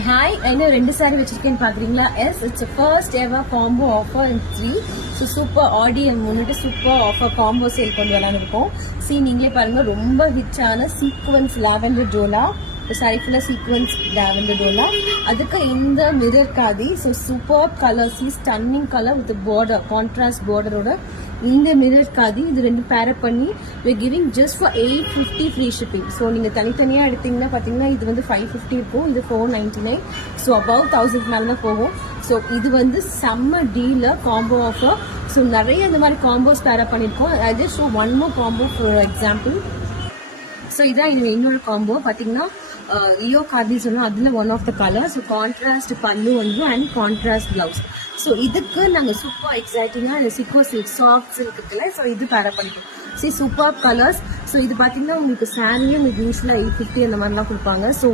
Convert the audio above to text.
Hi, இன்னும் 2 சாரி வச்சிருக்கேன்னு பாக்குறீங்களா? Yes, it's first ever combo offer in 3. So super ஆடியை முன்னிட்டு சூப்பர் ஆஃபர் காம்போ சேல் கொண்டு வரலான்னு இருக்கோம். நீங்களே பாருங்க, ரொம்ப ஹிட்டான சீக்வன்ஸ் லாவெண்டர் டோலா. சாரி ஃபுல்லாக சீக்வன்ஸ் லாவெண்டர் டோலா. அதுக்கு இந்த mirror khadi. So super colour, stunning colour with border, contrast பார்டரோட இந்த மிரர் காதி. இது 2 பேரப் பண்ணி we're giving just for 850 free shipping. So நீங்கள் தனித்தனியாக எடுத்தீங்கன்னா பார்த்தீங்கன்னா இது வந்து 550 இருக்கும், இது 499. ஸோ above 1000 மேலே தான் போகும். ஸோ இது செம்ம டீலர் காம்போ ஆஃபர். ஸோ நிறைய இந்த மாதிரி காம்போஸ் பேரப் பண்ணியிருக்கோம். I just show one more combo for example. So இதான் இன்னொரு காம்போ பார்த்தீங்கன்னா லியோ கார்டி சொன்னால் அதில் one of the colour. So contrast pallu and contrast blouse. So இதுக்கு நாங்கள் சூப்பர் எக்ஸைட்டிங்காக இந்த சிக்கோ சில்க் சாஃப்ட் சில்க் இருக்குல்ல, ஸோ இது பேரப் பண்ணிக்கோம். Super colours. ஸோ இது பார்த்தீங்கன்னா உங்களுக்கு சாரியும் உங்களுக்கு யூஸ்வலாக 850 அந்த மாதிரிலாம் கொடுப்பாங்க. ஸோ